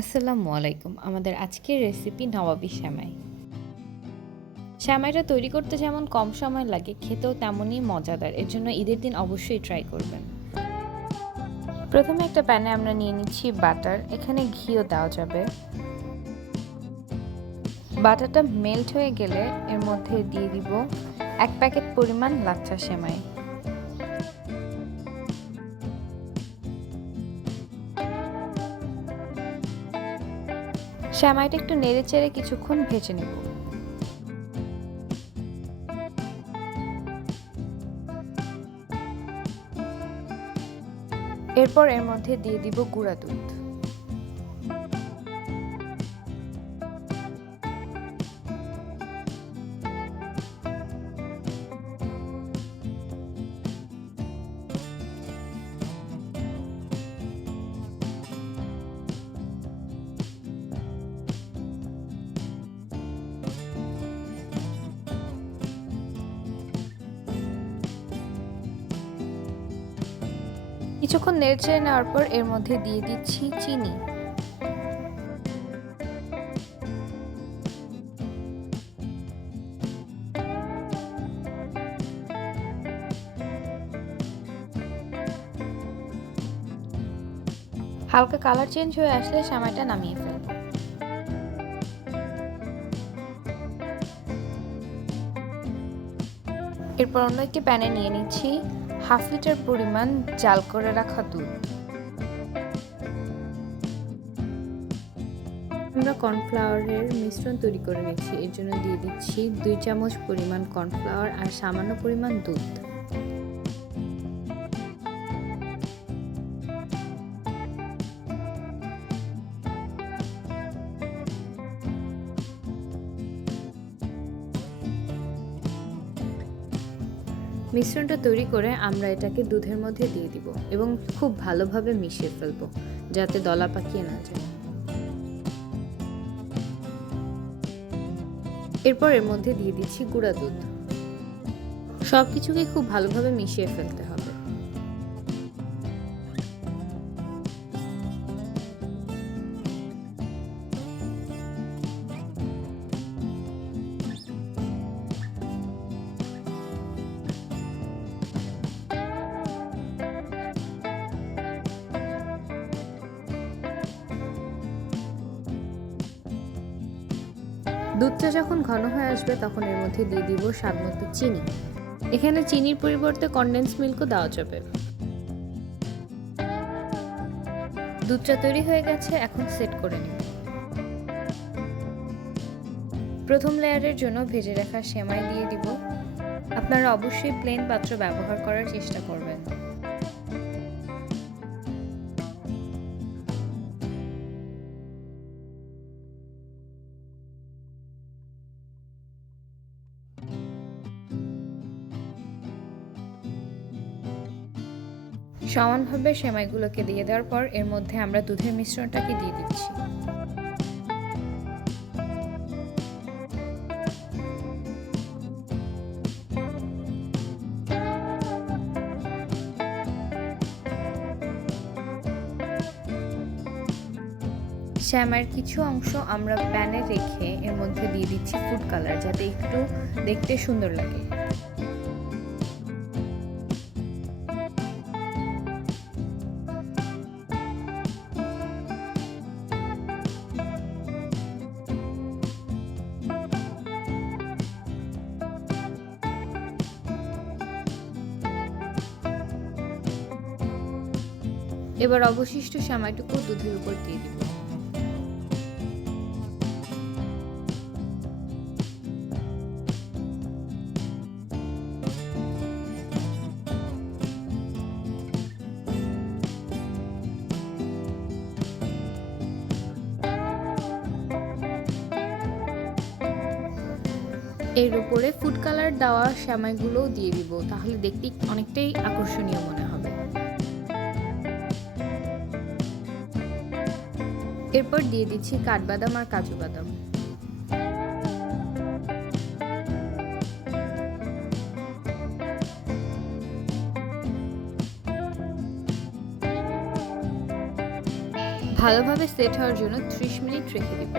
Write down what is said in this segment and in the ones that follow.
আসসালামু আলাইকুম। আমাদের আজকের রেসিপি নবাবি শ্যামাই। শ্যামাইটা তৈরি করতে যেমন কম সময় লাগে, খেতেও তেমনই মজাদার। এর জন্য ঈদের দিন অবশ্যই ট্রাই করবেন। প্রথমে একটা প্যানে আমরা নিয়ে নিচ্ছি বাটার। এখানে ঘিও দেওয়া যাবে। বাটারটা মেল্ট হয়ে গেলে এর মধ্যে দিয়ে দিব এক প্যাকেট পরিমাণ লাচ্ছা সেমাই। শ্যামাইটা একটু নেড়ে চেড়ে কিছুক্ষণ ভেজে নেব। এরপর এর মধ্যে দিয়ে দিব গুঁড়া দুধ। কিছুক্ষণ নেড়ে নেওয়ার পর এর মধ্যে দিয়ে দিচ্ছি চিনি। হালকা কালার চেঞ্জ হয়ে আসলে সামাইটা নামিয়ে ফেলব। এরপর অন্য একটি প্যানে নিয়ে নিচ্ছি হাফ লিটার পরিমাণ জাল করে রাখা দুধ। আমরা কর্নফ্লাওয়ারের মিশ্রণ তৈরি করে নিচ্ছি এর জন্য দিয়ে দিচ্ছি দুই চামচ পরিমাণ কর্নফ্লাওয়ার আর সামান্য পরিমাণ দুধ। মিশ্রণটা তৈরি করে আমরা এটাকে দুধের মধ্যে দিয়ে দিব এবং খুব ভালোভাবে মিশিয়ে ফেলব, যাতে দলা পাকিয়ে না যায়। এরপর এর মধ্যে দিয়ে দিচ্ছি গুঁড়া দুধ। সব কিছুকে খুব ভালোভাবে মিশিয়ে ফেলতে হবে। দুধটা যখন ঘন হয়ে আসবে, তখন এর মধ্যে দিয়ে দিব স্বাদ মতো চিনি। এখানে চিনির পরিবর্তে কনডেন্স মিল্কও দেওয়া যাবে। দুধটা তৈরি হয়ে গেছে, এখন সেট করে নিব। প্রথম লেয়ারের জন্য ভেজে রাখা সেমাই দিয়ে দিব। আপনারা অবশ্যই প্লেন পাত্র ব্যবহার করার চেষ্টা করবেন। সমানভাবে সেমাইগুলোকে দিয়ে দেওয়ার পর এর মধ্যে আমরা দুধের মিশ্রণটাকে দিয়ে দিচ্ছি। শ্যামার কিছু অংশ আমরা প্যানে রেখে এর মধ্যে দিয়ে দিচ্ছি ফুড কালার যাতে একটু দেখতে সুন্দর লাগে। এবার অবশিষ্ট সেমাইটুকু দুধের উপর দিয়ে দিব। এর উপরে ফুড কালার দেওয়া সেমাইগুলোও দিয়ে দিব, তাহলে দেখতে অনেকটাই আকর্ষণীয় মনে হবে এরপর দিয়ে দিচ্ছি কাঠবাদাম আর কাজু বাদাম। ভালোভাবে সেট হওয়ার জন্য ত্রিশ মিনিট রেখে দেব।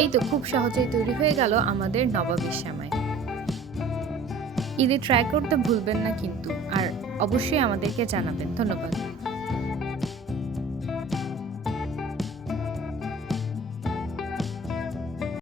এই তো খুব সহজেই তৈরি হয়ে গেল আমাদের নবাবী শ্যামাই ঈদে ট্রাই করতে ভুলবেন না কিন্তু, আর অবশ্যই আমাদেরকে জানাবেন। ধন্যবাদ।